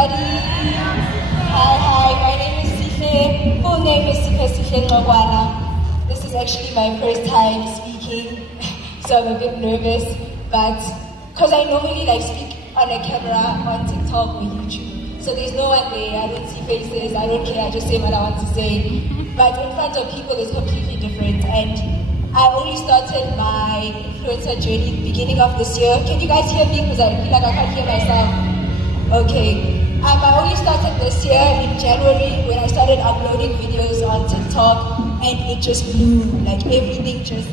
everybody. Hi, my name is Sihle. Full name is Sihle. This is actually my first time speaking, so I'm a bit nervous, but because I normally speak on a camera on TikTok or YouTube, so there's no one there, I don't see faces, I don't care, I just say what I want to say. But in front of people it's completely different, and I only started my influencer journey beginning of this year. Can you guys hear me? Because I feel like I can't hear myself. Okay. I only started this year in January when I started uploading videos on TikTok, and it just blew. Everything just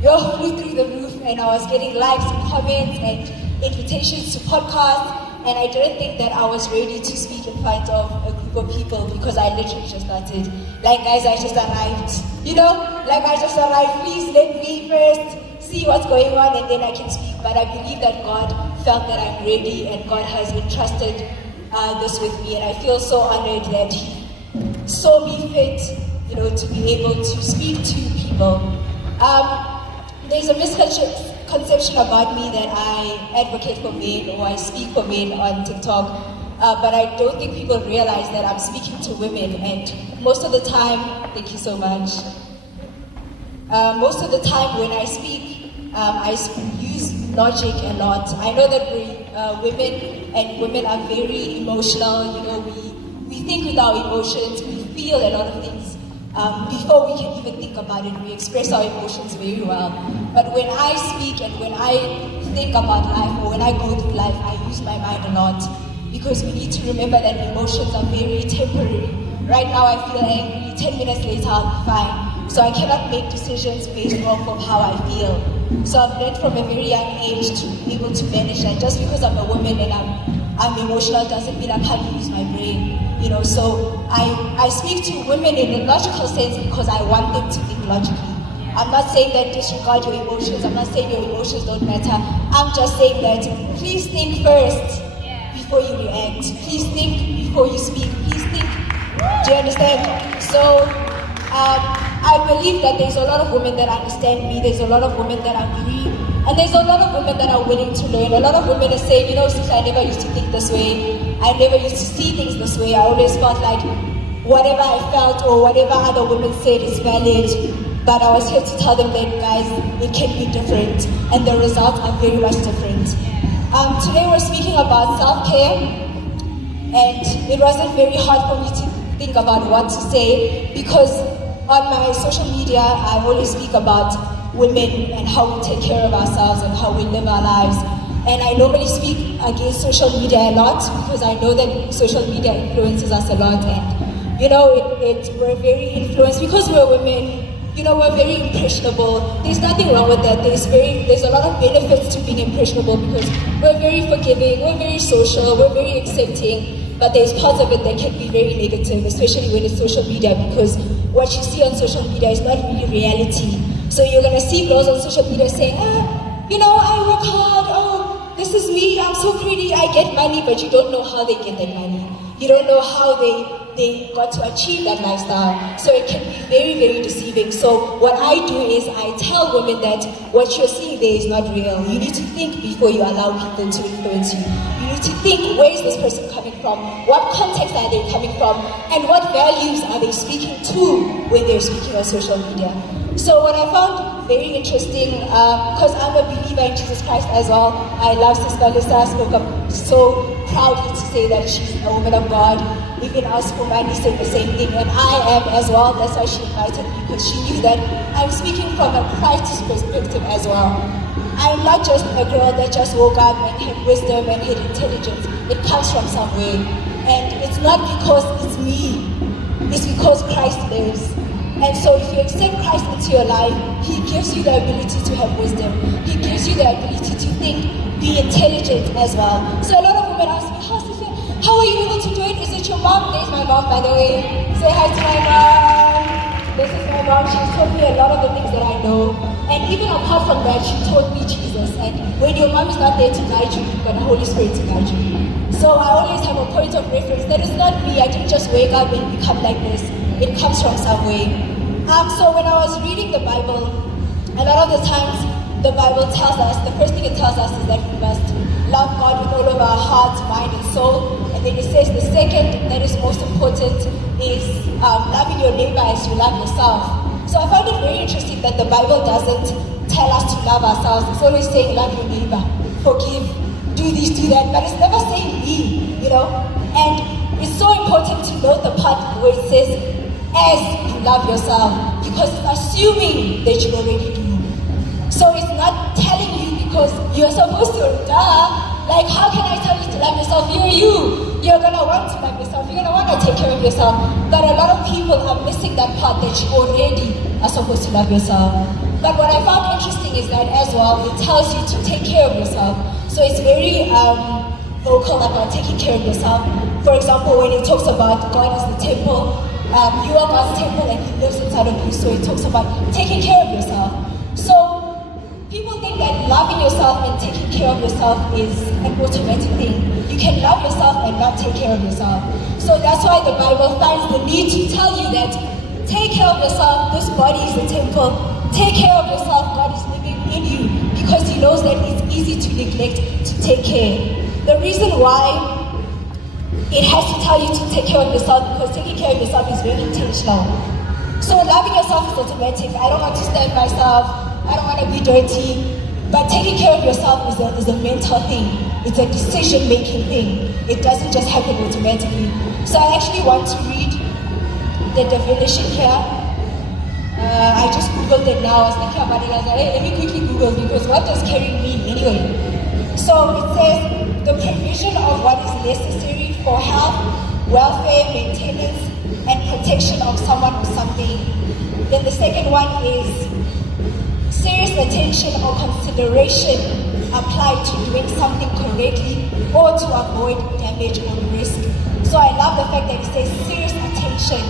flew through the roof, and I was getting likes and comments and invitations to podcasts, and I didn't think that I was ready to speak in front of a group of people because I literally just started. Guys, I just arrived. I just arrived. Please let me first see what's going on and then I can speak. But I believe that God felt that I'm ready and God has entrusted this with me. And I feel so honored that He saw me fit, to be able to speak to people. There's a misconception about me that I advocate for men or I speak for men on TikTok. But I don't think people realize that I'm speaking to women, and most of the time, thank you so much. Most of the time when I speak, I use logic a lot. I know that women are very emotional. We think with our emotions, we feel a lot of things. Before we can even think about it, we express our emotions very well. But when I speak and when I think about life or when I go through life, I use my mind a lot. Because we need to remember that emotions are very temporary. Right now I feel angry, 10 minutes later I'll be fine. So I cannot make decisions based off of how I feel. So I've learned from a very young age to be able to manage that. Just because I'm a woman and I'm emotional doesn't mean I can't use my brain. So I speak to women in a logical sense because I want them to think logically. I'm not saying that disregard your emotions. I'm not saying your emotions don't matter. I'm just saying that please think first before you react. Please think before you speak. Please think. Do you understand? So I believe that there's a lot of women that understand me. There's a lot of women that agree. And there's a lot of women that are willing to learn. A lot of women are saying, since I never used to think this way, I never used to see things this way. I always felt like whatever I felt or whatever other women said is valid. But I was here to tell them that, guys, it can be different. And the results are very much different. Today we're speaking about self-care, and it wasn't very hard for me to think about what to say because on my social media I always speak about women and how we take care of ourselves and how we live our lives. And I normally speak against social media a lot because I know that social media influences us a lot, and we're very influenced because we're women. We're very impressionable. There's nothing wrong with that. There's a lot of benefits to being impressionable because we're very forgiving, we're very social, we're very accepting. But there's parts of it that can be very negative, especially when it's social media, because what you see on social media is not really reality. So you're gonna see girls on social media saying, I work hard, this is me, I'm so pretty, I get money, but you don't know how they get that money. You don't know how they got to achieve that lifestyle. So it can be very, very deceiving. So what I do is I tell women that what you're seeing there is not real. You need to think before you allow people to influence you. You need to think, where is this person coming from? What context are they coming from? And what values are they speaking to when they're speaking on social media? So what I found very interesting, because I'm a believer in Jesus Christ as well. I love Sister Lisa. I spoke up so proudly to say that she's a woman of God. Even us Kumani said the same thing, and I am as well. That's why she invited me, because she knew that I'm speaking from a Christ perspective as well. I'm not just a girl that just woke up and had wisdom and had intelligence. It comes from somewhere. And it's not because it's me. It's because Christ lives. And so if you accept Christ into your life, He gives you the ability to have wisdom. He gives you the ability to think, be intelligent as well. So a lot of women ask me, how are you able to do it? Is it your mom? There's my mom, by the way. Say hi to my mom. This is my mom. She's taught me a lot of the things that I know. And even apart from that, she taught me Jesus. And when your mom is not there to guide you, you've got the Holy Spirit to guide you. So I always have a point of reference. That is not me. I didn't just wake up and become like this. It comes from somewhere. So when I was reading the Bible, a lot of the times the Bible tells us, the first thing it tells us is that we must love God with all of our heart, mind, and soul. And then it says the second that is most important is loving your neighbor as you love yourself. So I found it very interesting that the Bible doesn't tell us to love ourselves. It's always saying love your neighbor, forgive, do this, do that, but it's never saying me, you know. And it's so important to note the part where it says as you love yourself, because it's assuming that you already do. So it's not telling you because you're supposed to, like how can I tell you to love yourself? You're gonna want to love yourself, you're gonna want to take care of yourself. But a lot of people are missing that part that you already are supposed to love yourself. But what I found interesting is that as well, it tells you to take care of yourself. So it's very vocal about taking care of yourself. For example, when it talks about God is the temple, you are God's temple and He lives inside of you. So it talks about taking care of yourself. So people think that loving yourself and taking care of yourself is an automatic thing. You can love yourself and not take care of yourself. So that's why the Bible finds the need to tell you that take care of yourself, this body is the temple. Take care of yourself, God is living in you, because He knows that it's easy to neglect to take care. The reason why it has to tell you to take care of yourself, because taking care of yourself is very intentional. So loving yourself is automatic. I don't want to stab myself, I don't want to be dirty. But taking care of yourself is a mental thing. It's a decision-making thing. It doesn't just happen automatically. So I actually want to read the definition here. I just googled it now. I was thinking about it. I was like, hey, let me quickly Google, because what does caring mean anyway? So it says the provision of what is necessary for health, welfare, maintenance, and protection of someone or something. Then the second one is serious attention or consideration applied to doing something correctly or to avoid damage or risk. So I love the fact that it says serious attention,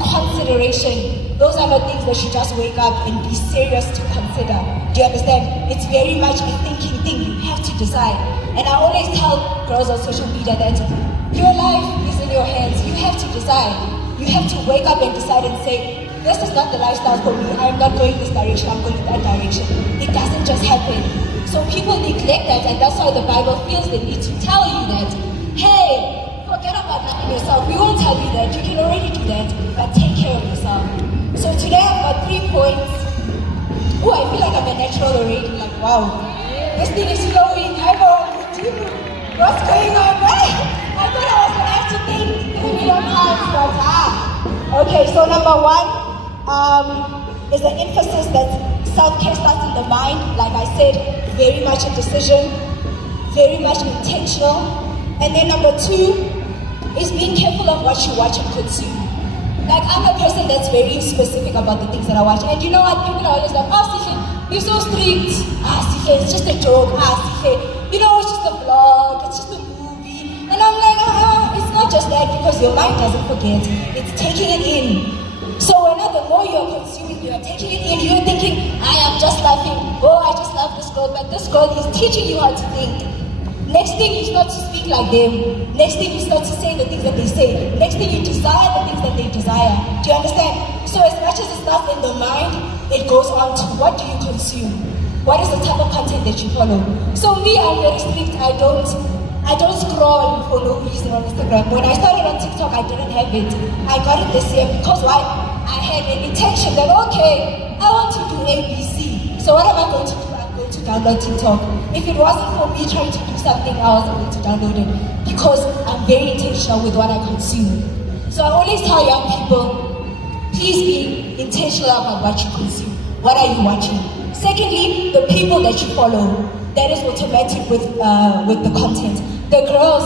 consideration. Those are not things that you just wake up and be serious to consider. Do you understand? It's very much a thinking thing. You have to decide. And I always tell girls on social media that your life is in your hands. You have to decide. You have to wake up and decide and say, this is not the lifestyle for me. I'm not going this direction. I'm going that direction. It doesn't just happen. So people neglect that, and that's why the Bible feels the need to tell you that, hey, forget about loving yourself. We won't tell you that. You can already do that, but take care of yourself. So today I've got 3 points. Oh, I feel like I'm a natural already. Like, wow, this thing is flowing. I know. What's going on? I thought I was going to have to think 3 million times, but okay, so number 1 is the emphasis that self-care starts in the mind. Like I said, very much a decision, very much intentional. And then number 2 is being careful of what you watch and consume. Like, I'm a person that's very specific about the things that I watch. And you know what? People are always like, oh, Sihle, you're so strict. Sihle, it's just a joke. Sihle, you know, it's just a vlog. It's just a movie. And I'm like, it's not just that, because your mind doesn't forget. It's taking it in. So the more you're consuming, you're taking it in, you're thinking, I am just laughing. Oh, I just love this girl. But this girl is teaching you how to think. Next thing, you start to speak like them. Next thing, you start to say the things that they say. Next thing, you desire the things that they desire. Do you understand? So as much as it starts in the mind, it goes on to what do you consume? What is the type of content that you follow? So me, I'm very strict. I don't scroll for no reason on Instagram. When I started on TikTok, I didn't have it. I got it this year because why? I had an intention that, okay, I want to do ABC. So what am I going to do? To download TikTok. If it wasn't for me trying to do something else, I'm going to download it, because I'm very intentional with what I consume. So I always tell young people, please be intentional about what you consume. What are you watching? Secondly, the people that you follow. That is automatic with the content. The girls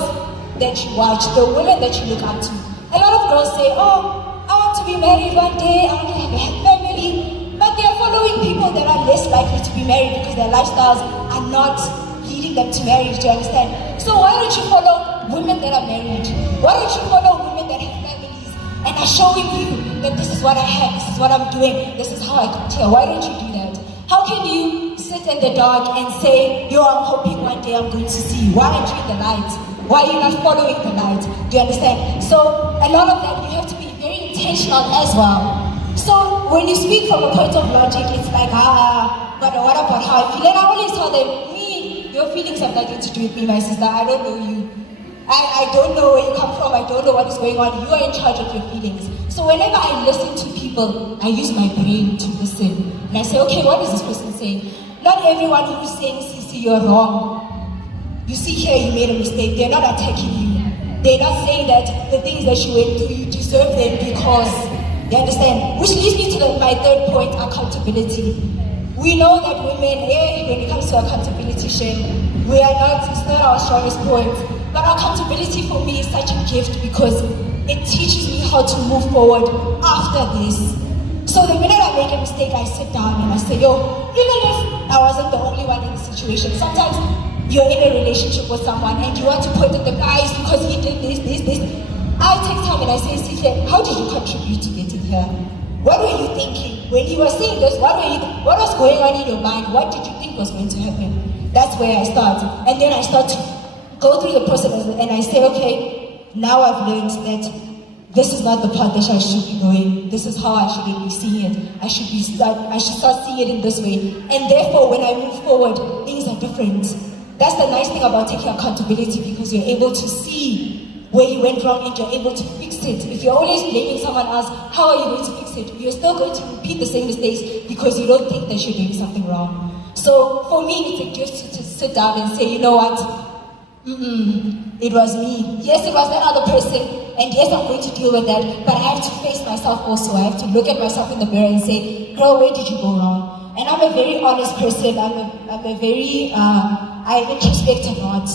that you watch, the women that you look up to. A lot of girls say, oh, I want to be married one day, I want to have a family. But they are following people that are less likely to be married because their lifestyles are not leading them to marriage, do you understand? So why don't you follow women that are married? Why don't you follow women that have families and are showing you that this is what I have, this is what I'm doing, this is how I got here? Why don't you do that? How can you sit in the dark and say, yo, I'm hoping one day I'm going to see you? Why aren't you in the light? Why are you not following the light? Do you understand? So a lot of that, you have to be very intentional as well. So when you speak from a point of logic, it's like, but what about how I feel? And I always tell them, your feelings have nothing to do with me, my sister. I don't know you. I don't know where you come from, I don't know what is going on, you are in charge of your feelings. So whenever I listen to people, I use my brain to listen. And I say, okay, what is this person saying? Not everyone who's saying, Sisi, you're wrong. You see here, you made a mistake. They're not attacking you. They're not saying that the things that you went through, you deserve them because, you understand? Which leads me to my third point, accountability. We know that women, when it comes to accountability, it's not our strongest point. But accountability for me is such a gift because it teaches me how to move forward after this. So the minute I make a mistake, I sit down and I say, yo, even if I wasn't the only one in the situation, sometimes you're in a relationship with someone and you want to point at the guys because he did this. I take time and I say, Sihle, how did you contribute to getting here? What were you thinking? When you were saying this, what was going on in your mind? What did you think was going to happen? That's where I start. And then I start to go through the process and I say, okay, now I've learned that this is not the path that I should be going. This is how I should be seeing it. I should start seeing it in this way. And therefore, when I move forward, things are different. That's the nice thing about taking accountability because you're able to see where you went wrong and you're able to fix it. If you're always blaming someone else, how are you going to fix it? You're still going to repeat the same mistakes because you don't think that you're doing something wrong. So for me, it's a gift to sit down and say, you know what? It was me. Yes, it was that other person, and yes, I'm going to deal with that, but I have to face myself also. I have to look at myself in the mirror and say, girl, where did you go wrong? And I'm a very honest person. I introspect a lot.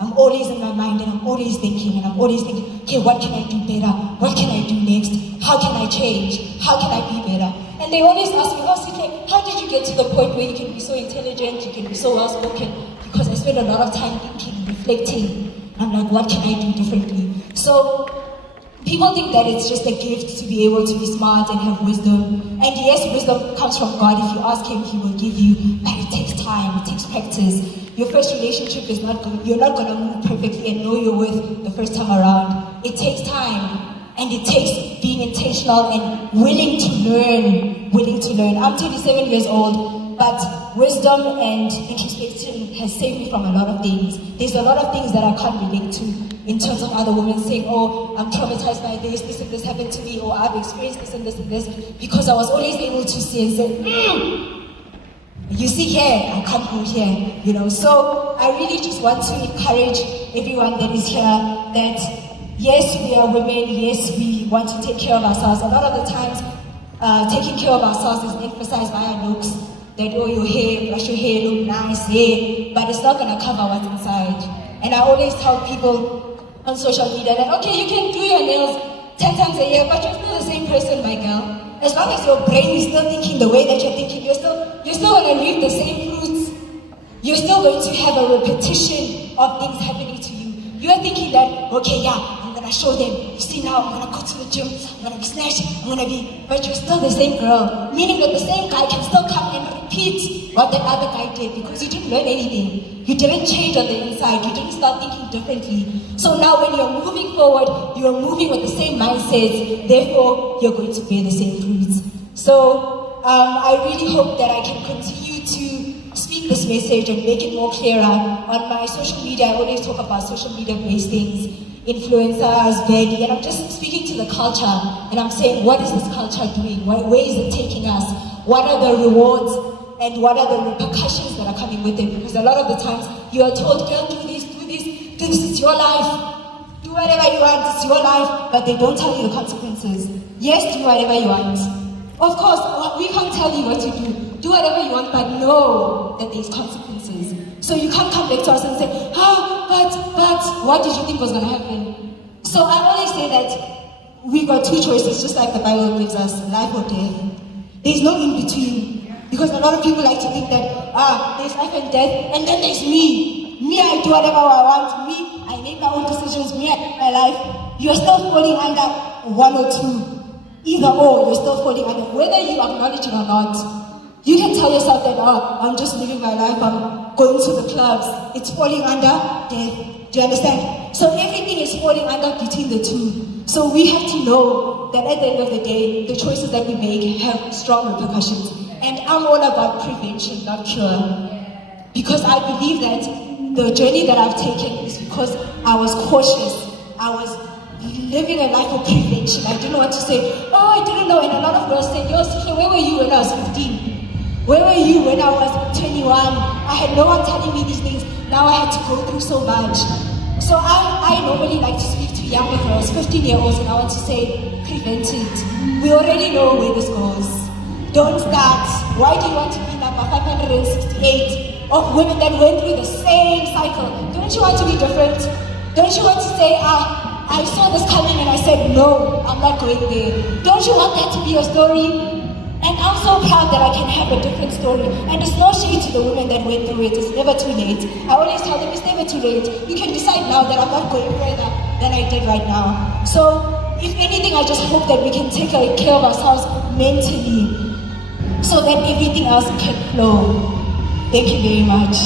I'm always in my mind and I'm always thinking, okay, what can I do better? What can I do next? How can I change? How can I be better? And they always ask me, oh, Sihle, how did you get to the point where you can be so intelligent, you can be so well-spoken? Because I spend a lot of time thinking, reflecting. I'm like, what can I do differently? So people think that it's just a gift to be able to be smart and have wisdom. And yes, wisdom comes from God. If you ask Him, He will give you. But it takes time, it takes practice. Your first relationship is not good. You're not going to move perfectly and know your worth the first time around. It takes time. And it takes being intentional and willing to learn. I'm 27 years old, but wisdom and introspection has saved me from a lot of things. There's a lot of things that I can't relate to in terms of other women saying, oh, I'm traumatized by this and this happened to me, or I've experienced this and this, because I was always able to see and say, you see here, I can't go here, So I really just want to encourage everyone that is here that yes, we are women, yes, we want to take care of ourselves. A lot of the times, taking care of ourselves is emphasized by our looks. That, oh, your hair, brush your hair, look nice, yeah, but it's not going to cover what's inside. And I always tell people on social media that, okay, you can do your nails 10 times a year, but you're still the same person, my girl. As long as your brain is still thinking the way that you're thinking, you're still going to reap the same fruits. You're still going to have a repetition of things happening to you. You're thinking that, okay, yeah, show them, you see now, I'm gonna go to the gym, I'm gonna be snatched, but you're still the same girl. Meaning that the same guy can still come and repeat what the other guy did because you didn't learn anything. You didn't change on the inside, you didn't start thinking differently. So now when you're moving forward, you're moving with the same mindset, therefore you're going to bear the same fruits. So I really hope that I can continue to speak this message and make it more clearer. On my social media, I always talk about social media-based things. Influencers, baby, and I'm just speaking to the culture and I'm saying, what is this culture doing? Where is it taking us? What are the rewards and what are the repercussions that are coming with it? Because a lot of the times you are told, girl, do this, it's your life. Do whatever you want, it's your life, but they don't tell you the consequences. Yes, do whatever you want. Of course, we can't tell you what to do. Do whatever you want, but know that there's consequences. So you can't come back to us and say, but what did you think was going to happen? So I always say that we've got two choices, just like the Bible gives us, life or death. There's no in between. Because a lot of people like to think that, there's life and death, and then there's me. Me, I do whatever I want. Me, I make my own decisions. Me, I live my life. You're still falling under one or two. Either or, you're still falling under, whether you acknowledge it or not. You can tell yourself that, I'm just living my life, I'm going to the clubs. It's falling under death. Do you understand? So everything is falling under between the two. So we have to know that at the end of the day, the choices that we make have strong repercussions. And I'm all about prevention, not cure. Because I believe that the journey that I've taken is because I was cautious. I was living a life of prevention. I didn't want to say, oh, I didn't know. And a lot of girls said, yo, Sihle, where were you when I was 15? Where were you when I was 21? I had no one telling me these things. Now I had to go through so much. So I normally like to speak to younger girls, 15-year-olds, and I want to say, prevent it. We already know where this goes. Don't start. Why do you want to be number 568 of women that went through the same cycle? Don't you want to be different? Don't you want to say, I saw this coming and I said, no, I'm not going there. Don't you want that to be your story? And I'm so proud that I can have a different story. And it's no shade to the women that went through it. It's never too late. I always tell them it's never too late. You can decide now that I'm not going further than I did right now. So, if anything, I just hope that we can take care of ourselves mentally so that everything else can flow. Thank you very much.